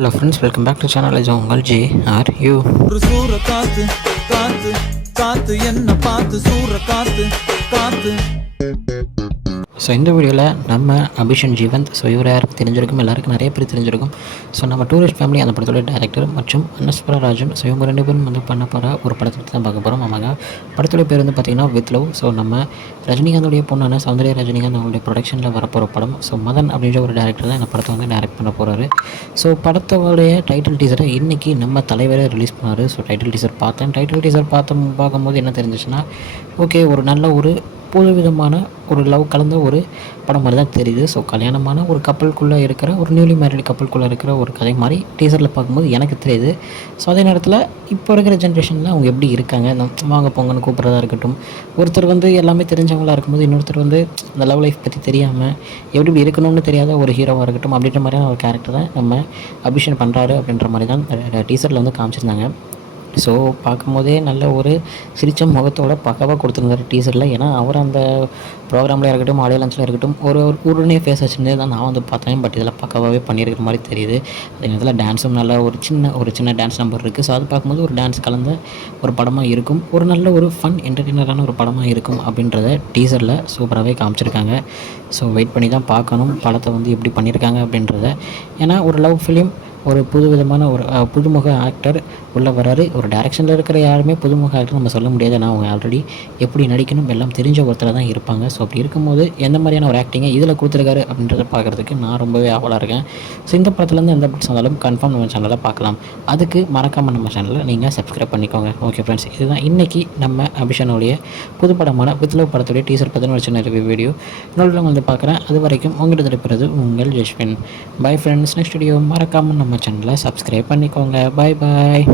Hello friends, welcome back to channel. Is Uncle G. Are you? ஒரு சூற காத்து காத்து காத்து என்ன பார்த்து சூற காத்து காத்து. ஸோ இந்த வீடியோவில் நம்ம அபிஷன் ஜீவந்த். ஸோ இவர் யாருக்கு தெரிஞ்சிருக்கும், எல்லாருக்கும் நிறைய பேர் தெரிஞ்சிருக்கும். ஸோ நம்ம டூரிஸ்ட் ஃபேமிலி அந்த படத்தோட டேரக்டர் மற்றும் அன்னஸ்வரா ராஜன். ஸோ இவங்க ரெண்டு பேரும் வந்து பண்ண போகிற ஒரு படத்தை தான் பார்க்க போகிறோம். ஆமாங்க, படத்தோடைய பேர் வந்து பார்த்திங்கன்னா வித் லவ். ஸோ நம்ம ரஜினிகாந்தோடைய பொண்ணான சௌந்தர்யா ரஜினிகாந்த் அவங்களுடைய ப்ரொடக்ஷனில் வரப்போகிற படம். ஸோ மதன் அப்படின்ற ஒரு டேரக்டர் தான் இந்த படத்தை வந்து டேரக்ட் பண்ண போகிறாரு. ஸோ படத்தோடைய டைட்டில் டீசரை இன்றைக்கி நம்ம தலைவரே ரிலீஸ் பண்ணார். ஸோ டைட்டில் டீசர் பார்க்கும்போது என்ன தெரிஞ்சிச்சுன்னா, ஓகே, ஒரு நல்ல ஒரு புது விதமான ஒரு லவ் கலந்த ஒரு படம் மாதிரி தான் தெரியுது. ஸோ கல்யாணமான ஒரு கப்பலுக்குள்ளே இருக்கிற ஒரு நியூலி மேரிட் கப்பலுக்குள்ளே இருக்கிற ஒரு கதை மாதிரி டீசரில் பார்க்கும்போது எனக்கு தெரியுது. ஸோ அதே நேரத்தில் இப்போ இருக்கிற ஜென்ரேஷனில் அவங்க எப்படி இருக்காங்க, வாங்க போங்கன்னு கூப்பிட்றதா இருக்கட்டும், ஒருத்தர் வந்து எல்லாமே தெரிஞ்சவங்களாக இருக்கும்போது இன்னொருத்தர் வந்து இந்த லவ் லைஃப் பற்றி தெரியாமல் எப்படி இருக்கணும்னு தெரியாத ஒரு ஹீரோவாக இருக்கட்டும், அப்படின்ற மாதிரியான ஒரு கேரக்டர் தான் நம்ம அபிஷன் பண்ணுறாரு அப்படின்ற மாதிரி தான் டீசரில் வந்து காமிச்சிருந்தாங்க. ஸோ பார்க்கும்போதே நல்ல ஒரு சிரித்த முகத்தோட பக்காவாக கொடுத்துருந்தாரு டீசரில். ஏன்னா அவர் அந்த ப்ரோக்ராமில் இருக்கட்டும், ஆடியோ லான்ச்சில் இருக்கட்டும், ஒரு உடனே ஃபேஸ் வச்சுருந்தே தான் நான் வந்து பார்த்தேன். பட் இதில் பக்காவாகவே பண்ணியிருக்கிற மாதிரி தெரியுது. அதே நேரத்தில் டான்ஸும் நல்லா ஒரு சின்ன டான்ஸ் நம்பர் இருக்குது. ஸோ அது பார்க்கும்போது ஒரு டான்ஸ் கலந்த ஒரு படமாக இருக்கும், ஒரு நல்ல ஒரு ஃபன் என்டர்டெய்னரான ஒரு படமாக இருக்கும் அப்படின்றத டீசரில் சூப்பராகவே காமிச்சிருக்காங்க. ஸோ வெயிட் பண்ணி தான் பார்க்கணும் படத்தை வந்து எப்படி பண்ணியிருக்காங்க அப்படின்றத. ஏன்னா ஒரு லவ் ஃபிலிம், ஒரு புது விதமான ஒரு புதுமுக ஆக்டர் உள்ளே வராரு. ஒரு டைரக்ஷனில் இருக்கிற யாருமே புதுமுக ஆக்டர் நம்ம சொல்ல முடியாது. ஏன்னா அவங்க ஆல்ரெடி எப்படி நடிக்கணும் எல்லாம் தெரிஞ்ச ஒருத்தர் தான் இருப்பாங்க. ஸோ அப்படி இருக்கும்போது எந்த மாதிரியான ஒரு ஆக்டிங்கை இதில் கொடுத்துருக்காரு அப்படின்றத பார்க்குறதுக்கு நான் ரொம்பவே ஆவலாக இருக்கேன். ஸோ இந்த படத்துலேருந்து எந்த அப்டேட்ஸ் வந்தாலும் கன்ஃபார்ம் நம்ம சேனலில் பார்க்கலாம். அதுக்கு மறக்காமல் நம்ம சேனலில் நீங்கள் சப்ஸ்கிரைப் பண்ணிக்கோங்க. ஓகே ஃப்ரெண்ட்ஸ், இதுதான் இன்றைக்கி நம்ம அபிஷனுடைய புது படமான வித் லவ் படத்துடைய டீசர் பற்றின ஒரு சின்ன ரிவ்யூ வீடியோ இன்னொரு வந்து பார்க்குறேன். அது வரைக்கும் உங்கள்கிட்ட இருப்பது உங்கள் Jaswin. Bye friends, next video மறக்காமல் நம்ம சேனலை சப்ஸ்கிரைப் பண்ணிக்கோங்க. பாய் பாய்.